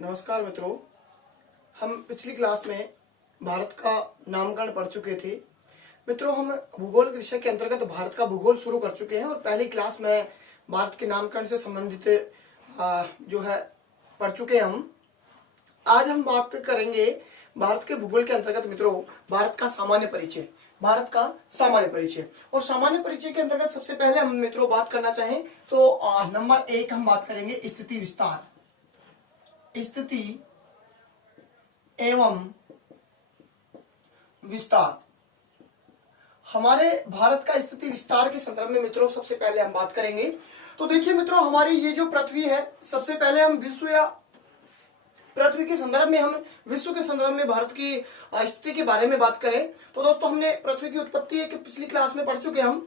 नमस्कार मित्रों। हम पिछली क्लास में भारत का नामकरण पढ़ चुके थे। मित्रों, हम भूगोल विषय के अंतर्गत भारत का भूगोल शुरू कर चुके हैं और पहली क्लास में भारत के नामकरण से संबंधित जो है पढ़ चुके हैं हम। आज हम बात करेंगे भारत के भूगोल के अंतर्गत मित्रों भारत का सामान्य परिचय। भारत का सामान्य परिचय और सामान्य परिचय के अंतर्गत सबसे पहले हम मित्रों बात करना चाहें तो नंबर 1 हम बात करेंगे स्थिति विस्तार। स्थिति एवं विस्तार। हमारे भारत का स्थिति विस्तार के संदर्भ में मित्रों सबसे पहले हम बात करेंगे। तो देखिए मित्रों, हमारी ये जो पृथ्वी है, सबसे पहले हम विश्व या पृथ्वी के संदर्भ में हम विश्व के संदर्भ में भारत की स्थिति के बारे में बात करें तो दोस्तों हमने पृथ्वी की उत्पत्ति एक पिछली क्लास में पढ़ चुके हैं। हम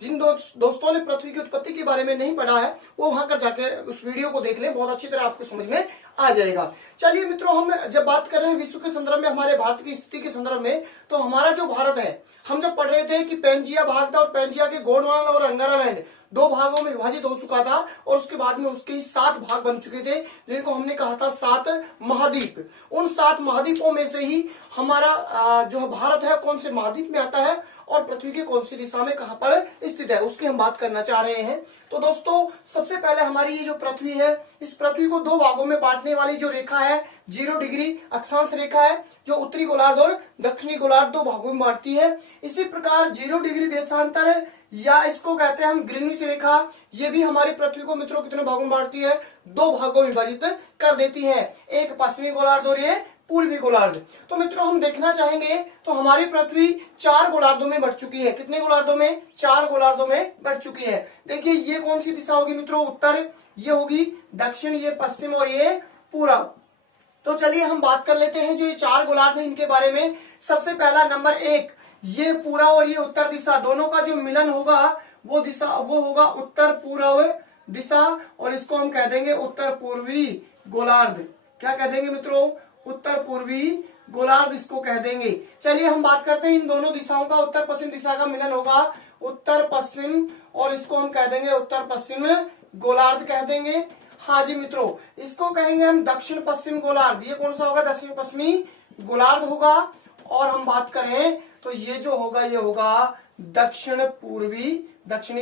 जिन दोस्तों ने पृथ्वी की उत्पत्ति के बारे में नहीं पढ़ा है वो वहां कर जाके उस वीडियो को देख लें, बहुत अच्छी तरह आपको समझ में आ जाएगा। चलिए मित्रों, हम जब बात कर रहे हैं विश्व के संदर्भ में हमारे भारत की स्थिति के संदर्भ में, तो हमारा जो भारत है, हम जब पढ़ रहे थे कि पेंजिया भाग था और पेंजिया के गोंडवाना और अंगारालैंड 2 भागों में विभाजित हो चुका था और उसके बाद में उसके 7 भाग बन चुके थे जिनको हमने कहा था 7 महाद्वीप। उन 7 महाद्वीपों में से ही हमारा जो भारत है कौन से महाद्वीप में आता है और पृथ्वी के कौन सी दिशा में कहां पर स्थित है उसकी हम बात करना चाह रहे हैं। तो दोस्तों सबसे पहले हमारी ये जो पृथ्वी है, इस पृथ्वी को 2 भागों में बांटने वाली जो रेखा है 0 डिग्री अक्षांश रेखा है, जो उत्तरी गोलार्ध और दक्षिणी गोलार्ध 2 भागों में बांटती है। इसी प्रकार 0 डिग्री देशांतर या इसको कहते हैं हम ग्रीनिच रेखा, ये भी हमारी पृथ्वी को मित्रों कितने भागों में बांटती है, 2 भागों में विभाजित कर देती है, एक पश्चिमी गोलार्ध और ये पूर्वी गोलार्ध। तो मित्रों हम देखना चाहेंगे तो हमारी पृथ्वी 4 गोलार्धों में बढ़ चुकी है। कितने गोलार्धों में? 4 गोलार्धों में बढ़ चुकी है। देखिए ये कौन सी दिशा होगी मित्रों? उत्तर, ये होगी दक्षिण, ये पश्चिम और ये पूरब। तो चलिए हम बात कर लेते हैं जो ये 4 गोलार्ध है इनके बारे में। सबसे पहला नंबर 1, ये पूरा और ये उत्तर दिशा दोनों का जो मिलन होगा वो दिशा वो होगा उत्तर पूर्व दिशा और इसको हम कह देंगे उत्तर पूर्वी गोलार्ध। क्या कह देंगे मित्रों? उत्तर पूर्वी गोलार्ध इसको कह देंगे। चलिए हम बात करते हैं इन दोनों दिशाओं का, उत्तर पश्चिम दिशा का मिलन होगा उत्तर पश्चिम और इसको हम कह देंगे उत्तर पश्चिम गोलार्ध कह देंगे। हाँ जी मित्रों, इसको कहेंगे हम दक्षिण पश्चिम गोलार्ध। ये कौन सा होगा? दक्षिण पश्चिमी गोलार्ध होगा। और हम बात करें तो ये जो होगा ये होगा दक्षिणी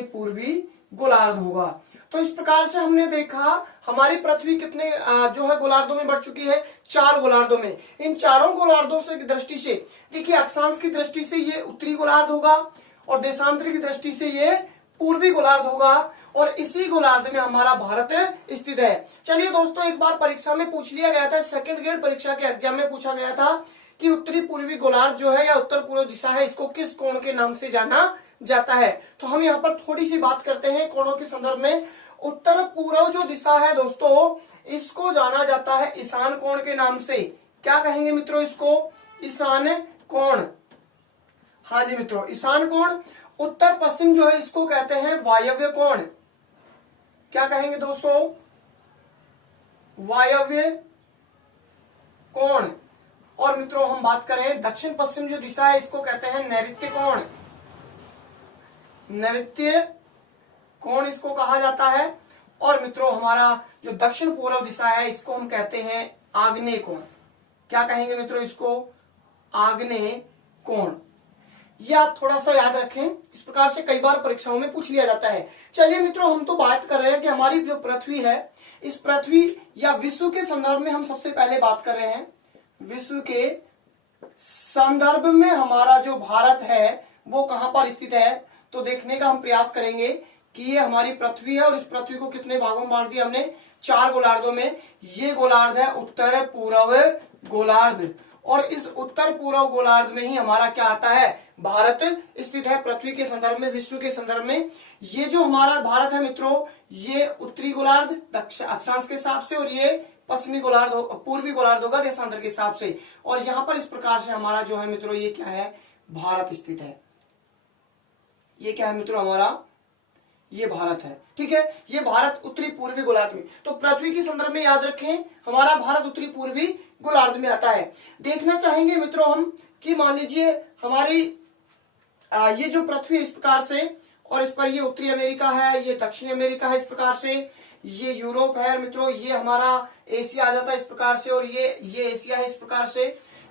पूर्वी गोलार्ध होगा। तो इस प्रकार से हमने देखा हमारी पृथ्वी कितने जो है गोलार्धों में बढ़ चुकी है, 4 गोलार्धों में। इन चारों गोलार्धों से दृष्टि से देखिए, अक्षांश की दृष्टि से ये उत्तरी गोलार्ध होगा और देशांतर की दृष्टि से ये पूर्वी गोलार्ध होगा और इसी गोलार्ध में हमारा भारत स्थित है। चलिए दोस्तों, एक बार परीक्षा में पूछ लिया गया था, सेकंड ग्रेड परीक्षा के एग्जाम में पूछा गया था कि उत्तरी पूर्वी गोलार्ध जो है या उत्तर पूर्व दिशा है, इसको किस कोण के नाम से जाना जाता है। तो हम यहाँ पर थोड़ी सी बात करते हैं कोणों के संदर्भ में। उत्तर पूर्व जो दिशा है दोस्तों, इसको जाना जाता है ईशान कोण के नाम से। क्या कहेंगे मित्रों इसको? ईशान कोण। हाँ जी मित्रों, ईशान कोण। उत्तर पश्चिम जो है इसको कहते हैं वायव्य कोण। क्या कहेंगे दोस्तों? वायव्य कोण। और मित्रों हम बात करें दक्षिण पश्चिम जो दिशा है इसको कहते हैं नैऋत्य कोण। नैऋत्य कोण इसको कहा जाता है। और मित्रों हमारा जो दक्षिण पूर्व दिशा है इसको हम कहते हैं आग्नेय कोण। क्या कहेंगे मित्रों इसको? आग्नेय कोण। ये आप थोड़ा सा याद रखें, इस प्रकार से कई बार परीक्षाओं में पूछ लिया जाता है। चलिए मित्रों, हम तो बात कर रहे हैं कि हमारी जो पृथ्वी है, इस पृथ्वी या विश्व के संदर्भ में हम सबसे पहले बात कर रहे हैं। विश्व के संदर्भ में हमारा जो भारत है वो कहां पर स्थित है, तो देखने का हम प्रयास करेंगे कि ये हमारी पृथ्वी है और इस पृथ्वी को कितने भागों में बांट दिया हमने? 4 गोलार्धों में। ये गोलार्ध है उत्तर पूर्व गोलार्ध और इस उत्तर पूर्व गोलार्ध में ही हमारा क्या आता है? भारत स्थित है पृथ्वी के संदर्भ में, विश्व के संदर्भ में। ये जो हमारा भारत है मित्रों, ये उत्तरी गोलार्ध अक्षांश के हिसाब से और ये पश्चिमी गोलार्ध पूर्वी गोलार्ध होगा देशांतर के हिसाब से। और यहाँ पर इस प्रकार से हमारा जो है मित्रों ये क्या है? भारत स्थित है। ये क्या है मित्रों? हमारा ये भारत है। ठीक है, ये भारत उत्तरी पूर्वी गोलार्ध में। तो पृथ्वी के संदर्भ में याद रखें हमारा भारत उत्तरी पूर्वी गोलार्ध में आता है। देखना चाहेंगे मित्रों हम कि मान लीजिए हमारी ये जो पृथ्वी इस प्रकार से और इस पर ये उत्तरी अमेरिका है, ये दक्षिणी अमेरिका है, इस प्रकार से ये यूरोप है मित्रों, ये हमारा एशिया आ जाता है इस प्रकार से, और ये एशिया है इस प्रकार से,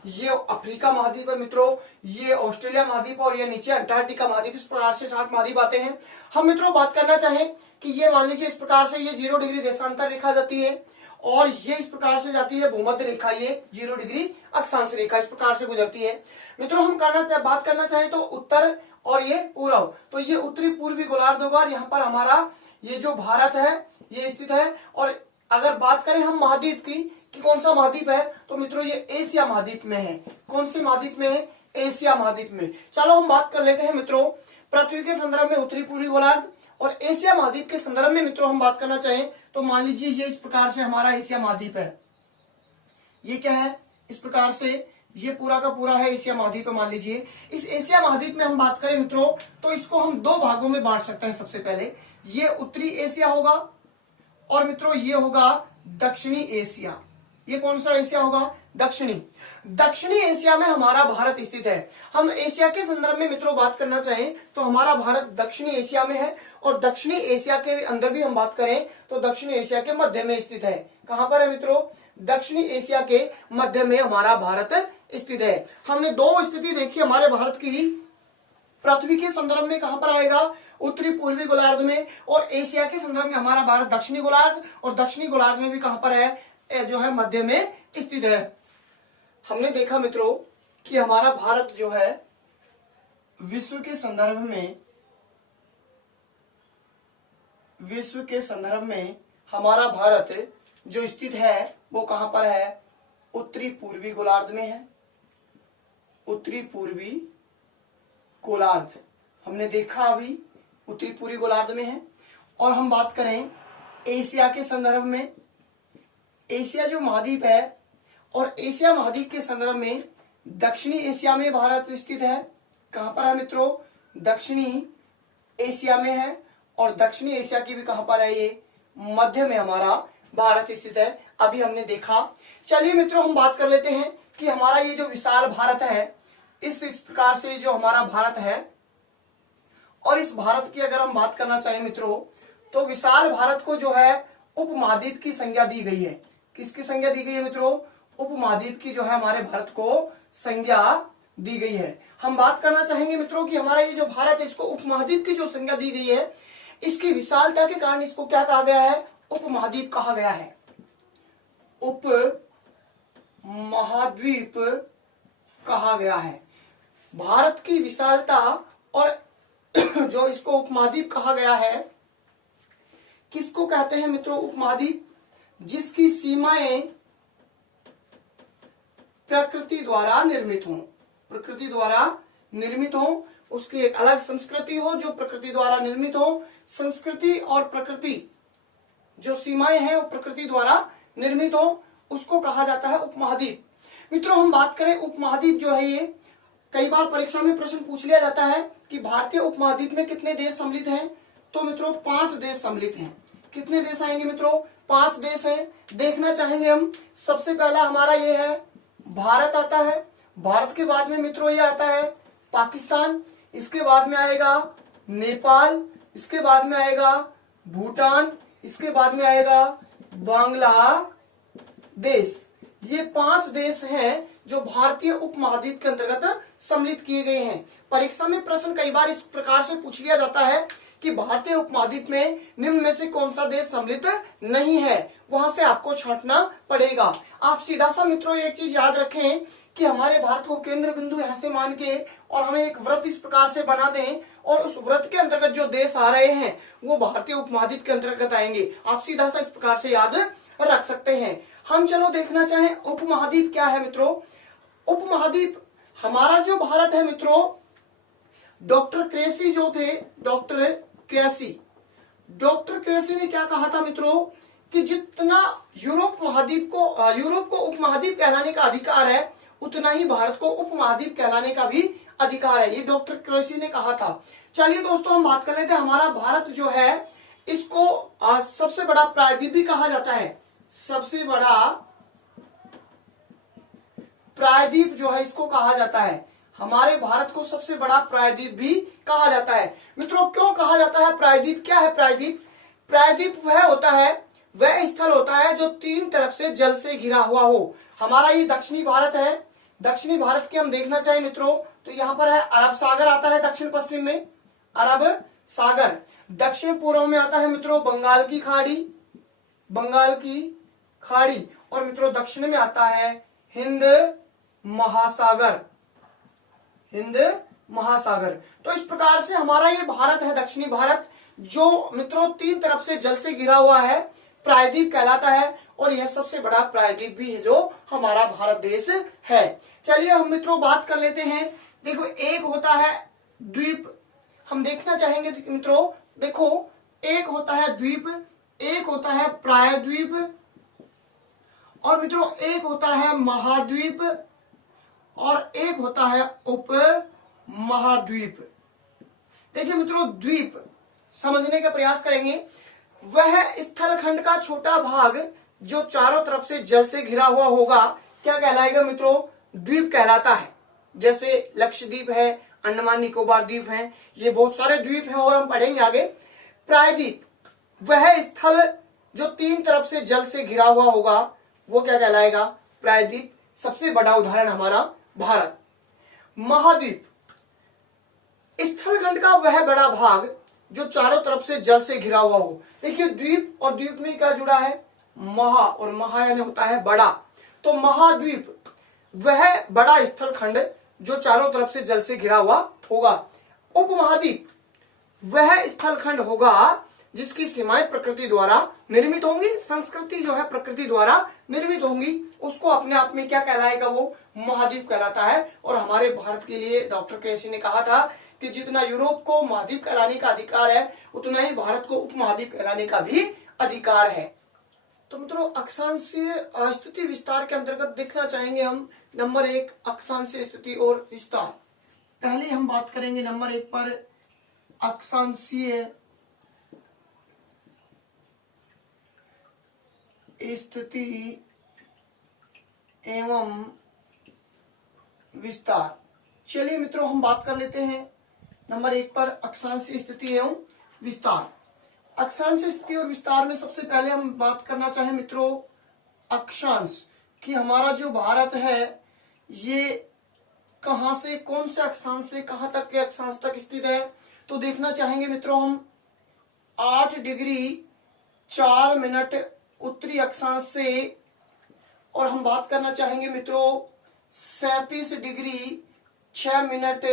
ये अफ्रीका महाद्वीप है मित्रों, ये ऑस्ट्रेलिया महाद्वीप और ये नीचे अंटार्कटिका महाद्वीप, इस प्रकार से 7 महाद्वीप आते हैं। हम मित्रों बात करना चाहें कि ये मान लीजिए इस प्रकार से ये 0 डिग्री देशांतर रेखा जाती है, और ये इस प्रकार से जाती है भूमध्य रेखा, ये 0 डिग्री अक्षांश रेखा इस प्रकार से गुजरती है मित्रों। हम बात करना चाहें तो उत्तर और ये पूर्व, तो ये उत्तरी पूर्वी गोलार्ध होगा, और यहाँ पर हमारा ये जो भारत है ये स्थित है। और अगर बात करें हम महाद्वीप की कि कौन सा महाद्वीप है, तो मित्रों ये एशिया महाद्वीप में है। कौन से महाद्वीप में है? एशिया महाद्वीप में। चलो हम बात कर लेते हैं मित्रों पृथ्वी के संदर्भ में उत्तरी पूर्वी गोलार्ध, और एशिया महाद्वीप के संदर्भ में मित्रों हम बात करना चाहें तो मान लीजिए ये इस प्रकार से हमारा एशिया महाद्वीप है। ये क्या है? इस प्रकार से ये पूरा का पूरा है एशिया महाद्वीप मान लीजिए। इस एशिया महाद्वीप में हम बात करें मित्रों तो इसको हम 2 भागों में बांट सकते हैं। सबसे पहले ये उत्तरी एशिया होगा, और मित्रों ये होगा दक्षिणी एशिया। ये कौन सा एशिया होगा? दक्षिणी एशिया में हमारा भारत स्थित है। हम एशिया के संदर्भ में मित्रों बात करना चाहें तो हमारा भारत दक्षिणी एशिया में है, और दक्षिणी एशिया के अंदर भी हम बात करें तो दक्षिणी एशिया के मध्य में स्थित है। कहां पर है मित्रों? दक्षिणी एशिया के मध्य में हमारा भारत स्थित है। हमने 2 स्थिति देखी हमारे भारत की, पृथ्वी के संदर्भ में कहां पर आएगा? उत्तरी पूर्वी गोलार्ध में, और एशिया के संदर्भ में हमारा भारत दक्षिणी गोलार्ध, और दक्षिणी गोलार्ध में भी कहां पर है? जो है मध्य में स्थित है। हमने देखा मित्रों कि हमारा भारत जो है विश्व के संदर्भ में हमारा भारत जो स्थित है वो कहां पर है? उत्तरी पूर्वी गोलार्ध में है। उत्तरी पूर्वी गोलार्ध हमने देखा अभी उत्तरी पूर्वी गोलार्ध में है। और हम बात करें एशिया के संदर्भ में, एशिया जो महाद्वीप है, और एशिया महाद्वीप के संदर्भ में दक्षिणी एशिया में भारत स्थित है। कहां पर है मित्रों? दक्षिणी एशिया में है, और दक्षिणी एशिया की भी कहां पर है? ये मध्य में हमारा भारत स्थित है। अभी हमने देखा। चलिए मित्रों हम बात कर लेते हैं कि हमारा ये जो विशाल भारत है, इस प्रकार से जो हमारा भारत है, और इस भारत की अगर हम बात करना चाहें मित्रों तो विशाल भारत को जो है उपमहाद्वीप की संज्ञा दी गई है। किसकी संज्ञा दी गई है मित्रों? उपमहाद्वीप की जो है हमारे भारत को संज्ञा दी गई है। हम बात करना चाहेंगे मित्रों कि हमारा ये जो भारत है इसको उपमहाद्वीप की जो संज्ञा दी गई है, इसकी विशालता के कारण इसको क्या कहा गया है? उपमहाद्वीप कहा गया है। उपमहाद्वीप कहा गया है। भारत की विशालता और जो इसको उपमहाद्वीप कहा गया है, किसको कहते हैं मित्रों? उपमहाद्वीप जिसकी सीमाएं प्रकृति द्वारा निर्मित हो, उसकी एक अलग संस्कृति हो जो प्रकृति द्वारा निर्मित हो। संस्कृति और प्रकृति जो सीमाएं हैं वो प्रकृति द्वारा निर्मित हो, उसको कहा जाता है उपमहाद्वीप। मित्रों हम बात करें उपमहाद्वीप जो है, ये कई बार परीक्षा में प्रश्न पूछ लिया जाता है कि भारतीय उपमहाद्वीप में कितने देश सम्मिलित हैं? तो मित्रों 5 देश सम्मिलित हैं। कितने देश आएंगे मित्रों? 5 देश हैं। देखना चाहेंगे हम। सबसे पहला हमारा ये है भारत आता है। भारत के बाद में मित्रों ये आता है पाकिस्तान, इसके बाद में आएगा नेपाल, इसके बाद में आएगा भूटान, इसके बाद में आएगा बांग्लादेश। ये 5 देश हैं जो भारतीय उपमहाद्वीप के अंतर्गत सम्मिलित किए गए हैं। परीक्षा में प्रश्न कई बार इस प्रकार से पूछ लिया जाता है कि भारतीय उपमहाद्वीप में निम्न में से कौन सा देश सम्मिलित नहीं है, वहां से आपको छांटना पड़ेगा। आप सीधा सा मित्रों एक चीज याद रखें कि हमारे भारत को केंद्र बिंदु यहां से मान के और हमें एक वृत्त इस प्रकार से बना दें, और उस वृत्त के अंतर्गत जो देश आ रहे हैं वो भारतीय उपमहाद्वीप के अंतर्गत आएंगे। आप सीधा सा इस प्रकार से याद रख सकते हैं। हम चलो देखना चाहें उपमहाद्वीप क्या है मित्रों। उपमहाद्वीप हमारा जो भारत है मित्रों, डॉक्टर क्रेसी जो थे, डॉक्टर क्रेसी ने क्या कहा था मित्रों कि जितना यूरोप को उपमहाद्वीप कहलाने का अधिकार है, उतना ही भारत को उपमहाद्वीप कहलाने का भी अधिकार है। ये डॉक्टर क्रेसी ने कहा था। चलिए दोस्तों हम बात कर लेते हैं। हमारा भारत जो है इसको सबसे बड़ा प्रायद्वीप भी कहा जाता है। सबसे बड़ा प्रायद्वीप जो है इसको कहा जाता है। हमारे भारत को सबसे बड़ा प्रायद्वीप भी कहा जाता है। मित्रों क्यों कहा जाता है प्रायद्वीप? क्या है प्रायद्वीप? प्रायद्वीप वह होता है, वह स्थल होता है जो तीन तरफ से जल से घिरा हुआ हो। हमारा ये दक्षिणी भारत है। दक्षिणी भारत के हम देखना चाहें मित्रों तो यहाँ पर है अरब सागर आता है, दक्षिण पश्चिम में अरब सागर। दक्षिण पूर्व में आता है मित्रों बंगाल की खाड़ी, बंगाल की खाड़ी। और मित्रों दक्षिण में आता है हिंद महासागर, हिंद महासागर। तो इस प्रकार से हमारा ये भारत है, दक्षिणी भारत, जो मित्रों तीन तरफ से जल से घिरा हुआ है, प्रायद्वीप कहलाता है। और यह सबसे बड़ा प्रायद्वीप भी है जो हमारा भारत देश है। चलिए हम मित्रों बात कर लेते हैं। देखो एक होता है द्वीप, हम देखना चाहेंगे मित्रों, देखो एक होता है द्वीप, एक होता है प्रायद्वीप, और मित्रों एक होता है महाद्वीप, और एक होता है उप महाद्वीप। देखिए मित्रों द्वीप समझने का प्रयास करेंगे, वह स्थलखंड का छोटा भाग जो चारों तरफ से जल से घिरा हुआ होगा, क्या कहलाएगा मित्रों? द्वीप कहलाता है। जैसे लक्षद्वीप है, अंडमान निकोबार द्वीप है, ये बहुत सारे द्वीप हैं और हम पढ़ेंगे आगे। प्रायद्वीप वह स्थल जो तीन तरफ से जल से घिरा हुआ होगा, वो क्या कहलाएगा? प्रायद्वीप। सबसे बड़ा उदाहरण हमारा भारत। महाद्वीप स्थलखंड का वह बड़ा भाग जो चारों तरफ से जल से घिरा हुआ हो। देखिए द्वीप और द्वीप में क्या जुड़ा है? महा, और महा यानी होता है बड़ा। तो महाद्वीप वह बड़ा स्थलखंड जो चारों तरफ से जल से घिरा हुआ होगा। उपमहाद्वीप वह स्थलखंड होगा जिसकी सीमाएं प्रकृति द्वारा निर्मित होंगी, संस्कृति जो है प्रकृति द्वारा निर्मित होंगी, उसको अपने आप में क्या कहलाएगा? वो महाद्वीप कहलाता है। और हमारे भारत के लिए डॉक्टर क्रेसी ने कहा था कि जितना यूरोप को महाद्वीप कहलाने का अधिकार है, उतना ही भारत को उपमहाद्वीप कहलाने का भी अधिकार है। तो मित्रों अक्षांशीय स्थिति विस्तार के अंतर्गत देखना चाहेंगे हम नंबर 1 अक्षांशीय स्थिति और विस्तार। पहले हम बात करेंगे नंबर 1 पर अक्षांशीय स्थिति एवं विस्तार। चलिए मित्रों हम बात कर लेते हैं नंबर 1 पर अक्षांशीय स्थिति एवं विस्तार। अक्षांशीय स्थिति और विस्तार में सबसे पहले हम बात करना चाहें मित्रों अक्षांश कि हमारा जो भारत है ये कहां से, कौन से अक्षांश से कहां तक के अक्षांश तक स्थित है। तो देखना चाहेंगे मित्रों हम 8 डिग्री 4 मिनट उत्तरी अक्षांश से, और हम बात करना चाहेंगे मित्रों 37 डिग्री 6 मिनट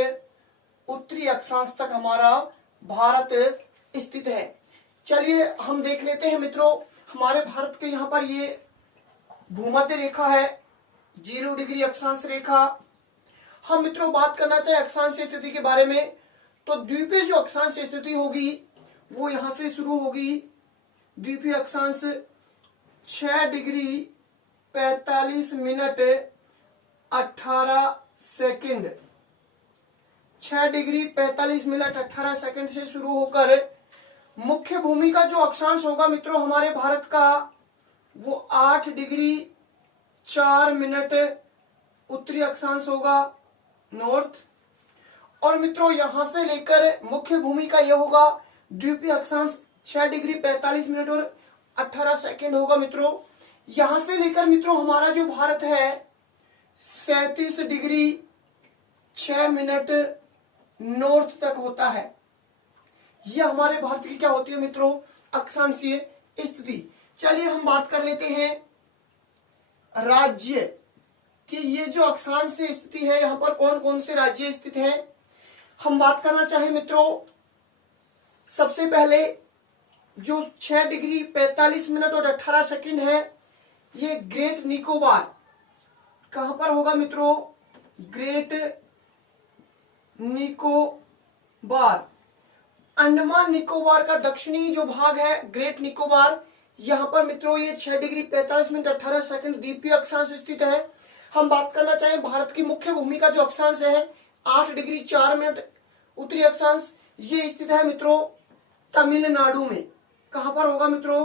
उत्तरी अक्षांश तक हमारा भारत स्थित है। चलिए हम देख लेते हैं मित्रों हमारे भारत के यहाँ पर ये भूमध्य रेखा है, 0 डिग्री अक्षांश रेखा। हम मित्रों बात करना चाहे अक्षांश स्थिति के बारे में, तो द्वीपीय जो अक्षांश स्थिति होगी वो यहां से शुरू होगी। द्वीपीय अक्षांश 6 degree 45 minute 18 second, 6 degree 45 minute 18 second से शुरू होकर मुख्य भूमि का जो अक्षांश होगा मित्रों हमारे भारत का वो 8 डिग्री 4 मिनट उत्तरी अक्षांश होगा, नॉर्थ। और मित्रों यहां से लेकर मुख्य भूमि का यह होगा द्वीपीय अक्षांश 6 डिग्री 45 मिनट और 18 सेकंड होगा मित्रों। यहां से लेकर मित्रों हमारा जो भारत है 37 डिग्री 6 मिनट नॉर्थ तक होता है। यह हमारे भारत की क्या होती है मित्रों? अक्षांशीय स्थिति। चलिए हम बात कर लेते हैं राज्य कि ये जो अक्षांशीय स्थिति है यहाँ पर कौन कौन से राज्य स्थित हैं। हम बात करना चाहें मित्रों सबसे पहले जो 6 डिग्री 45 मिनट और 18 सेकंड है ये ग्रेट निकोबार, कहां पर होगा मित्रों? ग्रेट निकोबार, अंडमान निकोबार का दक्षिणी जो भाग है ग्रेट निकोबार, यहां पर मित्रों ये 6 डिग्री 45 मिनट 18 सेकंड द्वीपीय अक्षांश स्थित है। हम बात करना चाहें भारत की मुख्य भूमि का जो अक्षांश है 8 डिग्री 4 मिनट उत्तरी अक्षांश, ये स्थित है मित्रों तमिलनाडु में। कहां पर होगा मित्रों?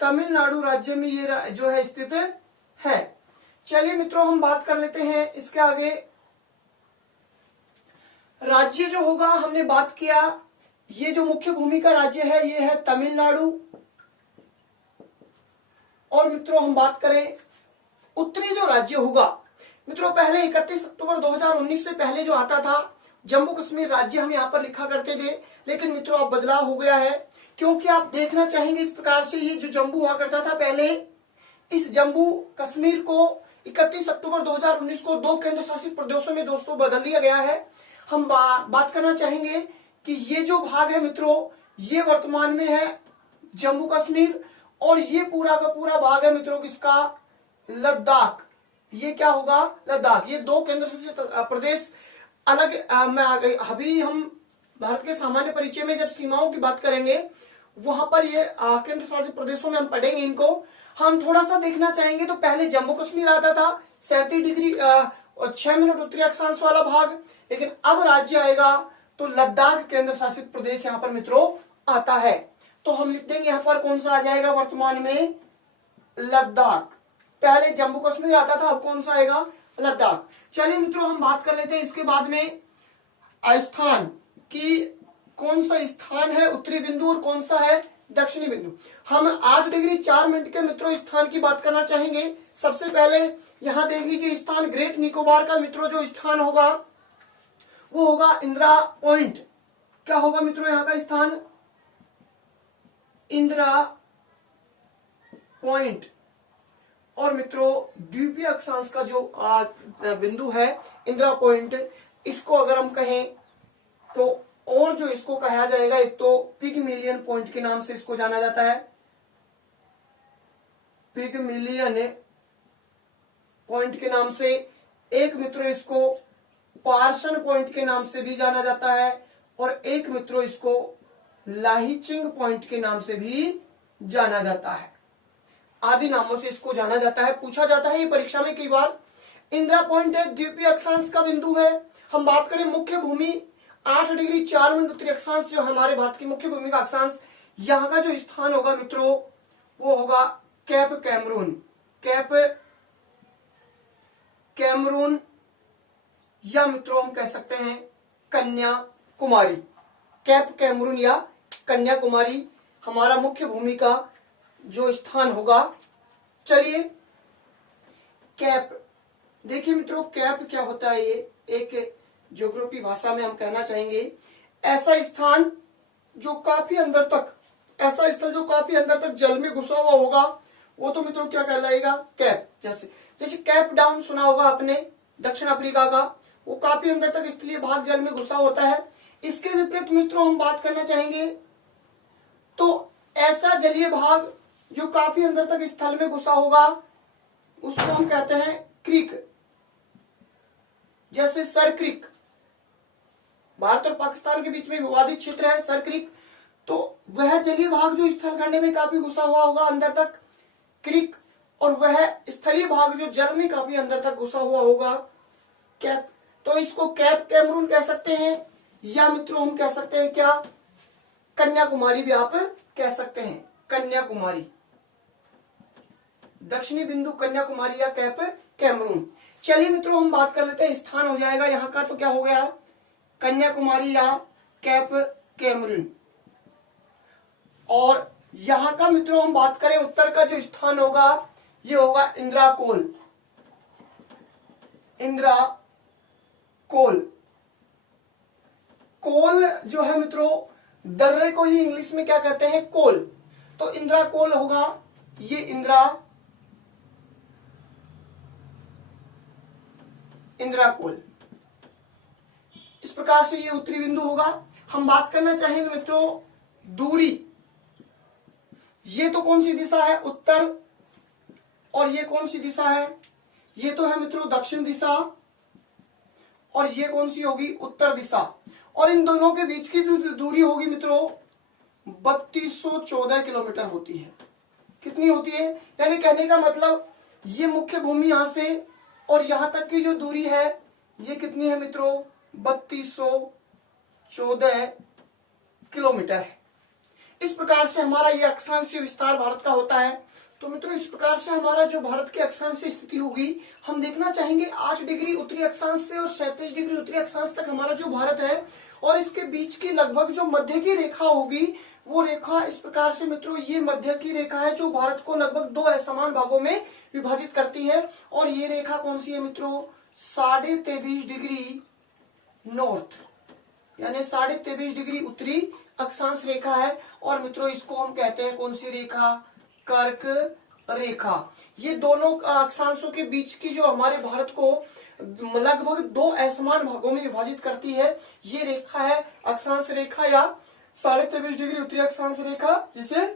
तमिलनाडु राज्य में ये जो है स्थित है। चलिए मित्रों हम बात कर लेते हैं इसके आगे राज्य जो होगा हमने बात किया, ये जो मुख्य भूमि का राज्य है ये है तमिलनाडु। और मित्रों हम बात करें उत्तरी जो राज्य होगा, मित्रों पहले 31 अक्टूबर 2019 से पहले जो आता था जम्मू कश्मीर राज्य हम यहाँ पर लिखा करते थे, लेकिन मित्रों अब बदलाव हो गया है, क्योंकि आप देखना चाहेंगे इस प्रकार से ये जो जम्मू हुआ करता था पहले, इस जम्मू कश्मीर को 31 अक्टूबर 2019 को 2 केंद्र शासित प्रदेशों में दोस्तों बदल दिया गया है। हम बात करना चाहेंगे कि ये जो भाग है मित्रों ये वर्तमान में है जम्मू कश्मीर, और ये पूरा का पूरा भाग है मित्रों किसका, लद्दाख। ये क्या होगा, लद्दाख। ये 2 केंद्र शासित प्रदेश अलग में आ गई। अभी हम भारत के सामान्य परिचय में जब सीमाओं की बात करेंगे वहां पर ये केंद्र शासित प्रदेशों में हम पढ़ेंगे इनको। हम थोड़ा सा देखना चाहेंगे तो पहले जम्मू कश्मीर आता था 37 डिग्री 6 मिनट उत्तरी अक्षांश वाला भाग, लेकिन अब राज्य आएगा तो लद्दाख केंद्र शासित प्रदेश यहाँ पर मित्रों आता है। तो हम लिख देंगे यहाँ पर कौन सा आ जाएगा वर्तमान में, लद्दाख। पहले जम्मू कश्मीर आता था, अब कौन सा आएगा, लद्दाख। चलिए मित्रों हम बात कर लेते हैं इसके बाद में स्थान की, कौन सा स्थान है उत्तरी बिंदु और कौन सा है दक्षिणी बिंदु। हम 8 डिग्री 4 मिनट के मित्रों स्थान की बात करना चाहेंगे। सबसे पहले यहां देख लीजिए स्थान ग्रेट निकोबार का मित्रों जो स्थान होगा वो होगा इंदिरा पॉइंट। क्या होगा मित्रों यहाँ का स्थान, इंदिरा पॉइंट। और मित्रों द्वीपीय अक्षांश का जो बिंदु है इंदिरा पॉइंट, इसको अगर हम कहें तो और जो इसको कहा जाएगा, एक तो पिगमिलियन पॉइंट के नाम से इसको जाना जाता है, पिगमिलियन पॉइंट के नाम से। एक मित्रों इसको पार्सन पॉइंट के नाम से भी जाना जाता है, और एक मित्रों इसको लाहिचिंग पॉइंट के नाम से भी जाना जाता है। आदि नामों से इसको जाना जाता है। पूछा जाता है ये परीक्षा में कई बार। इंदिरा पॉइंट एक द्वीपीय अक्षांश का बिंदु है। हम बात करें मुख्य भूमि 8 डिग्री 4 मिनट उत्तरी अक्षांश, जो हमारे भारत की मुख्य भूमि का अक्षांश, यहाँ का जो स्थान होगा मित्रों वो होगा कैप कैमरून। कैप कैमरून या मित्रों हम कह सकते हैं कन्याकुमारी। कैप कैमरून या कन्याकुमारी हमारा मुख्य भूमि का जो स्थान होगा। चलिए कैप देखिए मित्रों, कैप क्या होता है, ये एक ज्योग्राफी भाषा में हम कहना चाहेंगे ऐसा स्थान जो काफी अंदर तक, ऐसा स्थल जो काफी अंदर तक जल में घुसा हुआ होगा, वो तो मित्रों क्या कहलाएगा, कैप। जैसे कैप डाउन सुना होगा आपने दक्षिण अफ्रीका का, वो काफी अंदर तक स्थलीय भाग जल में घुसा होता है। इसके विपरीत मित्रों हम बात करना चाहेंगे तो ऐसा जलीय भाग जो काफी अंदर तक स्थल में घुसा होगा उसको हम कहते हैं क्रीक। जैसे सर क्रीक, भारत और पाकिस्तान के बीच में विवादित क्षेत्र है सर क्रीक, तो वह जलीय भाग जो स्थल खंड में काफी घुसा हुआ होगा अंदर तक, क्रीक, और वह स्थलीय भाग जो जल में काफी अंदर तक घुसा हुआ होगा, कैप। तो इसको कैप कैमरून कह सकते हैं, या मित्रों हम कह सकते हैं क्या, कन्याकुमारी भी आप कह सकते हैं, कन्याकुमारी, दक्षिणी बिंदु कन्याकुमारी या कैप कैमरून। चलिए मित्रों हम बात कर लेते हैं, स्थान हो जाएगा यहाँ का, तो क्या हो गया, कन्याकुमारी या कैप कैमरून। और यहां का मित्रों हम बात करें उत्तर का जो स्थान होगा ये होगा इंदिरा कोल। इंदिरा कोल, कोल जो है मित्रों दर्रे को ही इंग्लिश में क्या कहते हैं, कोल। तो इंदिरा कोल होगा ये इंदिरा कोल। इस प्रकार से ये उत्तरी बिंदु होगा। हम बात करना चाहेंगे मित्रों दूरी, ये तो कौन सी दिशा है, उत्तर, और ये कौन सी दिशा है, ये तो है मित्रों दक्षिण दिशा, और ये कौन सी होगी, उत्तर दिशा। और इन दोनों के बीच की दूरी होगी मित्रों 3214 किलोमीटर होती है। कितनी होती है, यानी कहने का मतलब ये मुख्य भूमि यहां से और यहां तक की जो दूरी है ये कितनी है मित्रों, 3214 किलोमीटर है। इस प्रकार से हमारा ये अक्षांशीय विस्तार भारत का होता है। तो मित्रों इस प्रकार से हमारा जो भारत के अक्षांश से स्थिति होगी, हम देखना चाहेंगे 8 डिग्री उत्तरी अक्षांश से और 37 डिग्री उत्तरी अक्षांश तक हमारा जो भारत है, और इसके बीच की लगभग जो मध्य की रेखा होगी, वो रेखा इस प्रकार से मित्रों, ये मध्य की रेखा है जो भारत को लगभग 2 असमान भागों में विभाजित करती है। और ये रेखा कौन सी है मित्रों? 23.5 डिग्री नॉर्थ, यानी 23.5 डिग्री उत्तरी अक्षांश रेखा है। और मित्रों इसको हम कहते हैं कौन सी रेखा? कर्क रेखा। ये दोनों अक्षांशों के बीच की जो हमारे भारत को लगभग 2 असमान भागों में विभाजित करती है, ये रेखा है अक्षांश रेखा या 23.5 डिग्री उत्तरी अक्षांश रेखा, जिसे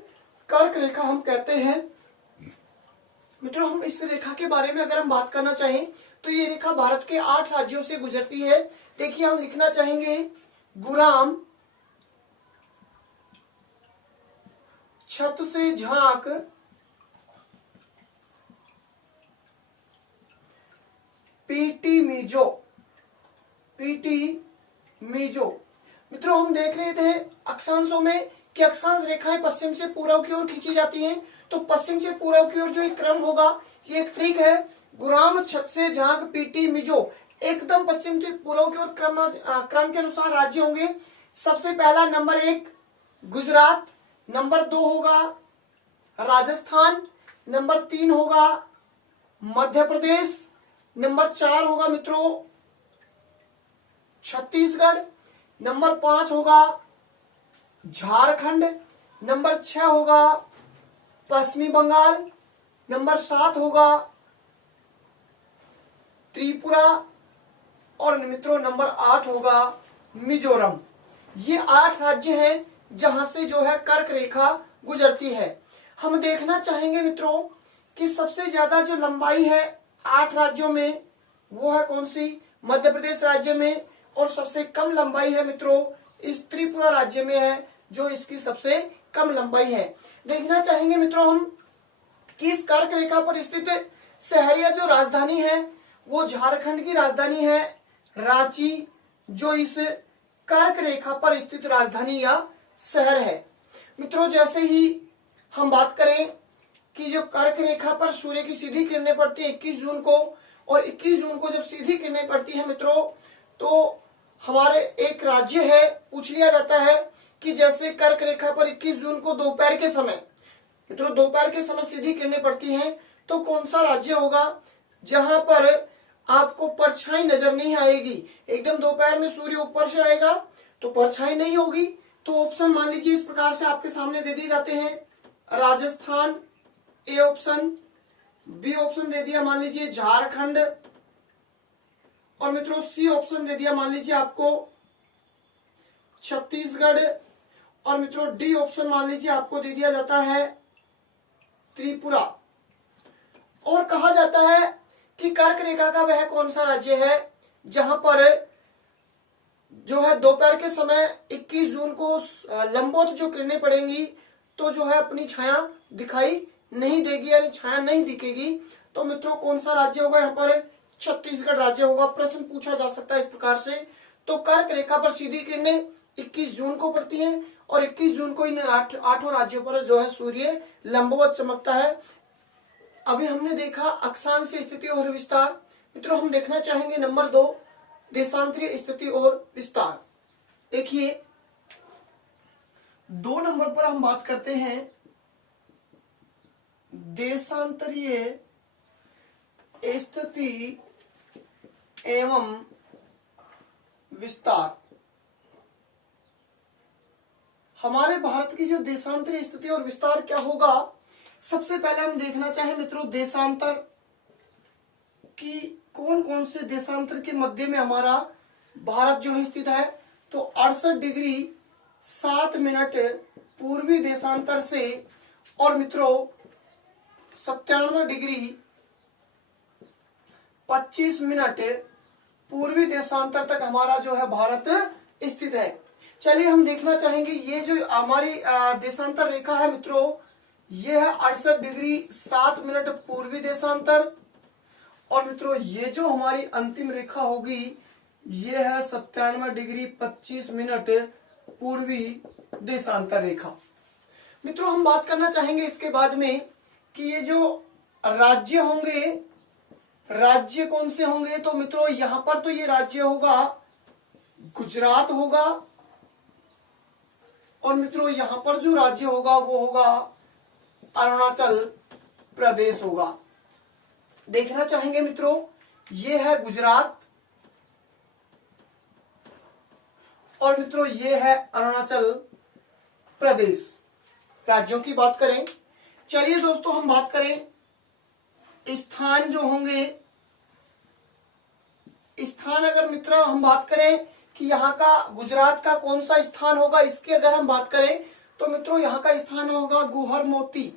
कर्क रेखा हम कहते हैं। मित्रों हम इस रेखा के बारे में अगर हम बात करना चाहें तो ये रेखा भारत के 8 राज्यों से गुजरती है। देखिए हम लिखना चाहेंगे गुराम, छत से झांक, पीटी मिजो, पीटी मिजो। मित्रों हम देख रहे थे अक्षांशों में कि अक्षांश रेखाएं पश्चिम से पूर्व की ओर खींची जाती हैं, तो पश्चिम से पूर्व की ओर जो एक क्रम होगा, ये एक ट्रिक है। गुराम, छत से झांक, पीटी मिजो, एकदम पश्चिम से पूर्व की ओर क्रम के अनुसार राज्य होंगे। सबसे पहला नंबर 1 गुजरात, नंबर 2 होगा राजस्थान, नंबर 3 होगा मध्य प्रदेश, नंबर 4 होगा मित्रों छत्तीसगढ़, नंबर 5 होगा झारखंड, नंबर 6 होगा पश्चिमी बंगाल, नंबर 7 होगा त्रिपुरा, और मित्रों नंबर 8 होगा मिजोरम। ये 8 राज्य हैं जहां से जो है कर्क रेखा गुजरती है। हम देखना चाहेंगे मित्रों कि सबसे ज्यादा जो लंबाई है 8 राज्यों में, वो है कौन सी? मध्य प्रदेश राज्य में। और सबसे कम लंबाई है मित्रों इस त्रिपुरा राज्य में है, जो इसकी सबसे कम लंबाई है। देखना चाहेंगे मित्रों हम कि इस कर्क रेखा पर स्थित शहरिया जो राजधानी है, वो झारखंड की राजधानी है रांची, जो इस कर्क रेखा पर स्थित राजधानी या शहर है। मित्रों जैसे ही हम बात करें कि जो कर्क रेखा पर सूर्य की सीधी किरणें पड़ती है 21 जून को, और 21 जून को जब सीधी किरणें पड़ती है मित्रों, तो हमारे एक राज्य है, पूछ लिया जाता है कि जैसे कर्क रेखा पर 21 जून को दोपहर के समय, मित्रों दोपहर के समय सीधी किरणें पड़ती हैं, तो कौन सा राज्य होगा जहां पर आपको परछाई नजर नहीं आएगी? एकदम दोपहर में सूर्य ऊपर से आएगा तो परछाई नहीं होगी। तो ऑप्शन मान लीजिए इस प्रकार से आपके सामने दे दिए जाते हैं। Rajasthan A option, B option दे दिया मान लीजिए झारखंड, और मित्रों सी ऑप्शन दे दिया मान लीजिए आपको छत्तीसगढ़, और मित्रों डी ऑप्शन मान लीजिए आपको दे दिया जाता है त्रिपुरा। और कहा जाता है कि कर्क रेखा का वह कौन सा राज्य है जहां पर जो है दोपहर के समय 21 जून को लंबवत जो किरणें पड़ेंगी, तो जो है अपनी छाया दिखाई नहीं देगी, यानी छाया नहीं दिखेगी। तो मित्रों कौन सा राज्य होगा यहाँ पर? छत्तीसगढ़ राज्य होगा। प्रश्न पूछा जा सकता है इस प्रकार से। तो कर्क रेखा पर सीधी किरणें 21 जून को पड़ती हैं, और 21 जून को इन 8 राज्यों पर जो है सूर्य लंबवत चमकता है। अभी हमने देखा अक्षांश स्थिति और विस्तार। मित्रों हम देखना चाहेंगे नंबर 2 देशांतरीय स्थिति और विस्तार। देखिए 2 नंबर पर हम बात करते हैं देशांतरीय स्थिति एवं विस्तार। हमारे भारत की जो देशांतरीय स्थिति और विस्तार क्या होगा, सबसे पहले हम देखना चाहें मित्रों देशांतर की कौन कौन से देशांतर के मध्य में हमारा भारत जो है स्थित है। तो 68 डिग्री 7 मिनट पूर्वी देशांतर से, और मित्रों 97 डिग्री 25 मिनट पूर्वी देशांतर तक हमारा जो है भारत स्थित है। चलिए हम देखना चाहेंगे ये जो हमारी देशांतर रेखा है मित्रों, ये है 68 डिग्री 7 मिनट पूर्वी देशांतर, और मित्रों ये जो हमारी अंतिम रेखा होगी ये है 97 डिग्री 25 मिनट पूर्वी देशांतर रेखा। मित्रों हम बात करना चाहेंगे इसके बाद में कि ये जो राज्य होंगे, राज्य कौन से होंगे, तो मित्रों यहां पर तो ये राज्य होगा गुजरात होगा, और मित्रों यहां पर जो राज्य होगा वो होगा अरुणाचल प्रदेश होगा। देखना चाहेंगे मित्रों, ये है गुजरात और मित्रों ये है अरुणाचल प्रदेश। राज्यों की बात करें, चलिए दोस्तों हम बात करें स्थान जो होंगे। स्थान अगर मित्रों हम बात करें कि यहाँ का गुजरात का कौन सा स्थान होगा, इसकी अगर हम बात करें तो मित्रों यहाँ का स्थान होगा गुहर मोती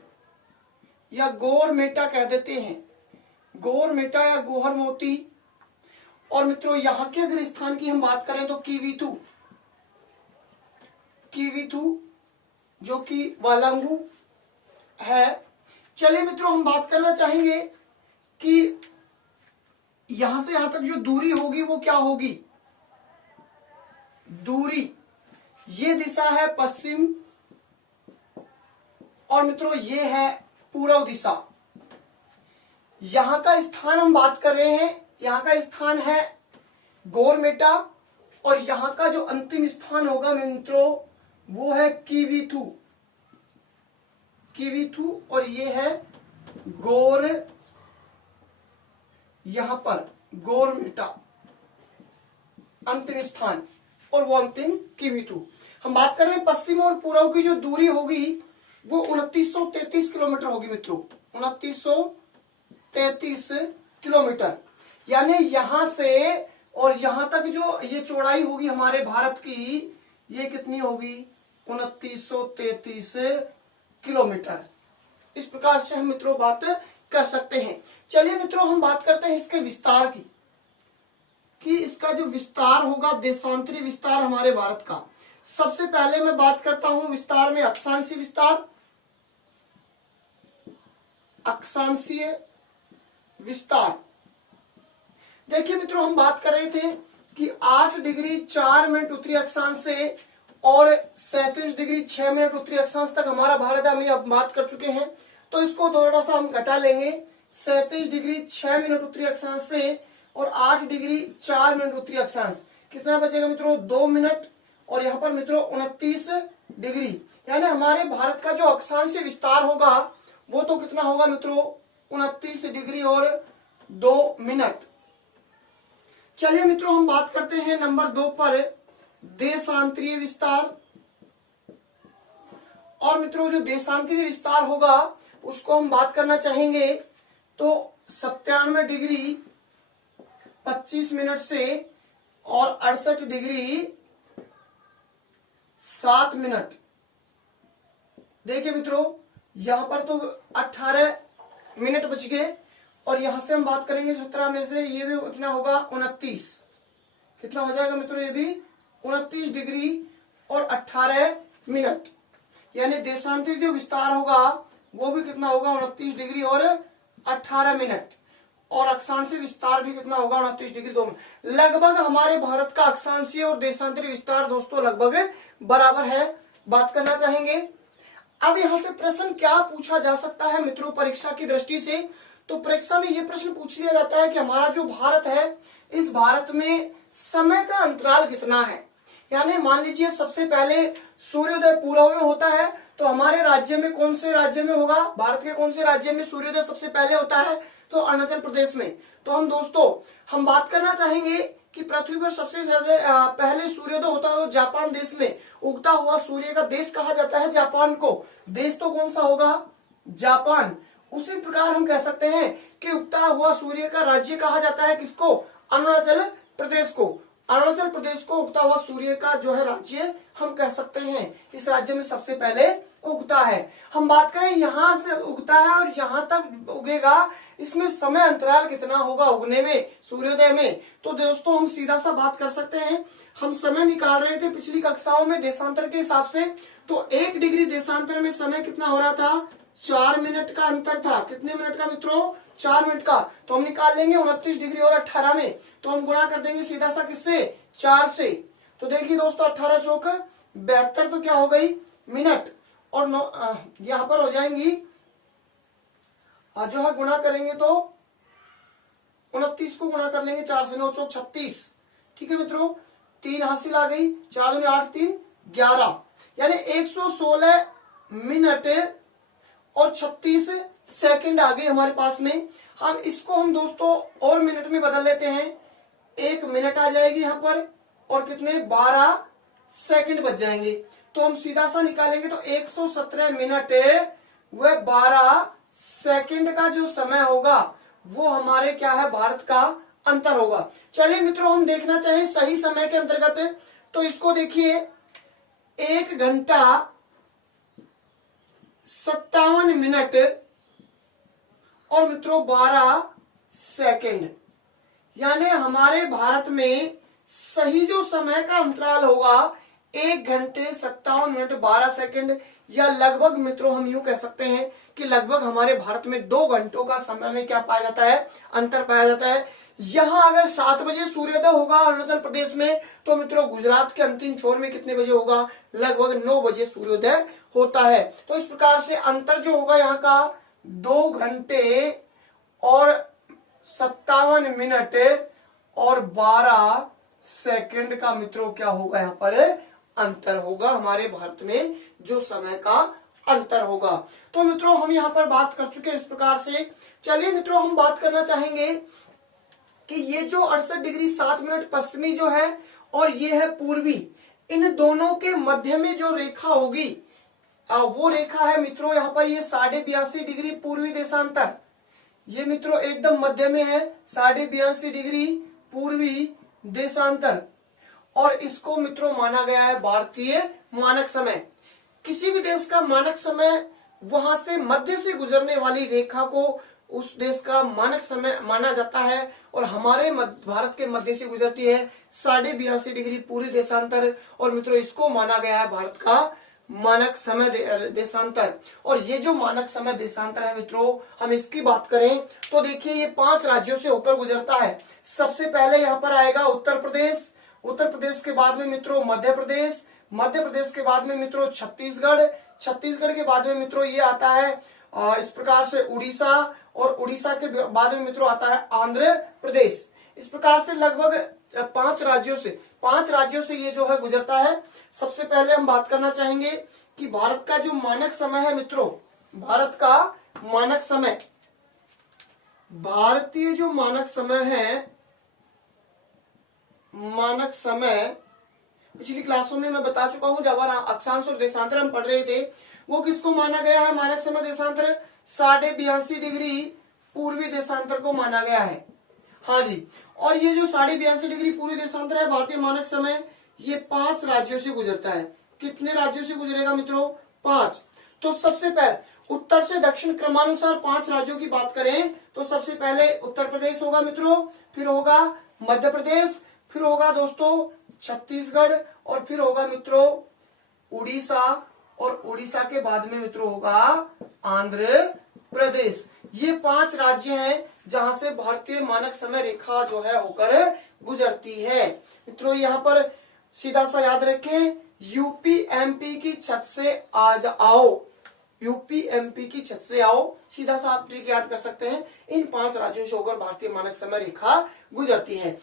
या गोरमेटा कह देते हैं, गोरमेटा या गुहर मोती। और मित्रों यहाँ के अगर स्थान की हम बात करें तो कीवीथू, कीवीथू जो कि वालांगू है। चलिए मित्रों हम बात करना चाहेंगे कि यहां से यहां तक जो दूरी होगी वो क्या होगी, दूरी, ये दिशा है पश्चिम और मित्रों ये है पूर्व दिशा। यहां का स्थान हम बात कर रहे हैं, यहां का स्थान है गोरमेटा और यहां का जो अंतिम स्थान होगा मित्रों वो है कीवीथू, कीवीथू और ये है गोर, यहां पर गोरमेटा अंतिम स्थान और वो अंतिम कीवीथू। हम बात कर रहे हैं पश्चिम और पूर्व की जो दूरी होगी वो 2933 किलोमीटर होगी मित्रों, 2933 किलोमीटर। यानी यहां से और यहां तक जो ये चौड़ाई होगी हमारे भारत की, ये कितनी होगी 2933 किलोमीटर। इस प्रकार से हम मित्रों बात कर सकते हैं। चलिए मित्रों हम बात करते हैं इसके विस्तार की, कि इसका जो विस्तार होगा देशांतरी विस्तार हमारे भारत का। सबसे पहले मैं बात करता हूं विस्तार में अक्षांशीय विस्तार, अक्षांशीय विस्तार। देखिए मित्रों हम बात कर रहे थे कि 8 डिग्री 4 मिनट उत्तरी अक्षांश से और 37 डिग्री 6 मिनट उत्तरी अक्षांश तक हमारा भारत है, हम अब बात कर चुके हैं। तो इसको थोड़ा सा हम घटा लेंगे, 37 डिग्री 6 मिनट उत्तरी अक्षांश से और 8 डिग्री 4 मिनट उत्तरी अक्षांश, कितना बचेगा मित्रों 2 मिनट। और यहाँ पर मित्रों 29 डिग्री, यानी हमारे भारत का जो अक्षांशीय विस्तार होगा वो तो कितना होगा मित्रों 29 डिग्री और 2 मिनट। चलिए मित्रों हम बात करते हैं नंबर 2 पर देशांतरीय विस्तार। और मित्रों जो देशांतरीय विस्तार होगा उसको हम बात करना चाहेंगे तो 97 डिग्री 25 मिनट से और 68 डिग्री 7 मिनट। देखिए मित्रों यहां पर तो 18 मिनट बच गए और यहां से हम बात करेंगे 17 में से ये भी कितना होगा 29, कितना हो जाएगा मित्रों ये भी 29 डिग्री और 18 मिनट। यानी देशांतरित जो विस्तार होगा वो भी कितना होगा 29 डिग्री और 18 मिनट। और अक्षांशीय विस्तार भी कितना होगा 29 डिग्री 2 मिनट। लगभग हमारे भारत का अक्षांशीय और देशांतरीय विस्तार दोस्तों लगभग बराबर है। बात करना चाहेंगे अब यहां से प्रश्न क्या पूछा जा सकता है मित्रों परीक्षा की दृष्टि से। तो परीक्षा में यह प्रश्न पूछ लिया जाता है कि हमारा जो भारत है इस भारत में समय का अंतराल कितना है। यानी मान लीजिए सबसे पहले सूर्योदय पूर्व में होता है तो हमारे राज्य में कौन से राज्य में होगा, भारत के कौन से राज्य में सूर्योदय सबसे पहले होता है, तो अरुणाचल प्रदेश में। तो हम दोस्तों हम बात करना चाहेंगे कि पृथ्वी पर सबसे ज्यादा पहले सूर्योदय होता है जापान देश में। उगता हुआ सूर्य का देश कहा जाता है जापान को। देश तो कौन सा होगा जापान। उसी प्रकार हम कह सकते हैं कि उगता हुआ सूर्य का राज्य कहा जाता है किसको, अरुणाचल प्रदेश को। अरुणाचल प्रदेश को उगता हुआ सूर्य का जो है राज्य हम कह सकते हैं इस राज्य में सबसे पहले उगता है। हम बात करें यहां से उगता है और यहां तक उगेगा, इसमें समय अंतराल कितना होगा उगने में सूर्योदय में। तो दोस्तों हम सीधा सा बात कर सकते हैं, हम समय निकाल रहे थे पिछली कक्षाओं में देशांतर के हिसाब से। तो 1 डिग्री देशांतर में समय कितना हो रहा था 4 मिनट का अंतर था। कितने मिनट का मित्रों 4 मिनट का। तो हम निकाल लेंगे 29 डिग्री और 18 में, तो हम गुणा कर देंगे सीधा सा किससे 4 से। तो देखिए दोस्तों 18 चौक 72 तो क्या हो गई मिनट और यहाँ पर हो जाएंगी जो है गुणा करेंगे तो 29 को गुणा कर लेंगे 4 से 9 चौक 36। ठीक है मित्रों, 3 हासिल आ गई, 4 दूनी 8 3 11, यानी 116 मिनट और 36 सेकंड आ गई हमारे पास में। हम इसको हम दोस्तों और मिनट में बदल लेते हैं, 1 मिनट आ जाएगी यहाँ पर और कितने 12 सेकंड बच जाएंगे। तो हम सीधा सा निकालेंगे तो 117 मिनट व 12 सेकंड का जो समय होगा वो हमारे क्या है, भारत का अंतर होगा। चलिए मित्रों, हम देखना चाहें सही समय के अंतर्गत, तो इसको देखिए 1 घंटा 57 मिनट और मित्रों 12 सेकंड, यानी हमारे भारत में सही जो समय का अंतराल होगा 1 घंटे 57 मिनट 12 सेकंड, या लगभग मित्रों हम यूं कह सकते हैं कि लगभग हमारे भारत में 2 घंटों का समय में क्या पाया जाता है, अंतर पाया जाता है। यहां अगर 7 बजे सूर्योदय होगा अरुणाचल प्रदेश में, तो मित्रों गुजरात के अंतिम छोर में कितने बजे होगा, लगभग 9 बजे सूर्योदय होता है। तो इस प्रकार से अंतर जो होगा यहाँ का 2 घंटे और 57 मिनट और 12 सेकंड का मित्रों क्या होगा, यहाँ पर अंतर होगा, हमारे भारत में जो समय का अंतर होगा। तो मित्रों हम यहाँ पर बात कर चुके हैं इस प्रकार से। चलिए मित्रों, हम बात करना चाहेंगे कि ये जो 68 डिग्री 7 मिनट पश्चिमी जो है और ये है पूर्वी, इन दोनों के मध्य में जो रेखा होगी वो रेखा है मित्रों यहाँ पर ये 82.5 डिग्री पूर्वी देशांतर, ये मित्रों एकदम मध्य में है 82.5 डिग्री पूर्वी देशांतर, और इसको मित्रों माना गया है भारतीय मानक समय। किसी भी देश का मानक समय वहां से मध्य से गुजरने वाली रेखा को उस देश का मानक समय माना जाता है, और हमारे भारत के मध्य से गुजरती है 82.5 डिग्री पूर्वी देशांतर, और मित्रों इसको माना गया है भारत का मानक समय देशांतर। और ये जो मानक समय देशांतर है मित्रों, हम इसकी बात करें तो देखिए ये 5 राज्यों से होकर गुजरता है। सबसे पहले यहाँ पर आएगा उत्तर प्रदेश, उत्तर प्रदेश के बाद में मित्रों मध्य प्रदेश, मध्य प्रदेश के बाद में मित्रों छत्तीसगढ़, छत्तीसगढ़ के बाद में मित्रों ये आता है इस प्रकार से उड़ीसा, और उड़ीसा के बाद में मित्रों आता है आंध्र प्रदेश। इस प्रकार से लगभग 5 राज्यों से ये जो है गुजरता है। सबसे पहले हम बात करना चाहेंगे कि भारत का जो मानक समय है मित्रों, भारत का मानक समय, भारतीय जो मानक समय है, मानक समय पिछली क्लासों में मैं बता चुका हूं, जब अक्षांश और देशांतर हम पढ़ रहे थे, वो किसको माना गया है मानक समय देशांतर, 82.5 डिग्री पूर्वी देशांतर को माना गया है। हाँ जी, और ये जो 82.5 डिग्री पूर्वी देशांतर है भारतीय मानक समय, ये 5 राज्यों से गुजरता है। कितने राज्यों से गुजरेगा मित्रों, 5। तो सबसे पहले उत्तर से दक्षिण क्रमानुसार 5 राज्यों की बात करें तो सबसे पहले उत्तर प्रदेश होगा मित्रों, फिर होगा मध्य प्रदेश, फिर होगा दोस्तों छत्तीसगढ़, और फिर होगा मित्रों उड़ीसा, और उड़ीसा के बाद में मित्रों होगा आंध्र प्रदेश। ये 5 राज्य हैं जहां से भारतीय मानक समय रेखा जो है होकर गुजरती है। मित्रों यहाँ पर सीधा सा याद रखें, यूपी एमपी की छत से आज आओ, यूपी एमपी की छत से आओ, सीधा सा आप ट्रिक याद कर सकते हैं। इन 5 राज्यों से होकर भारतीय मानक समय रेखा गुजरती है।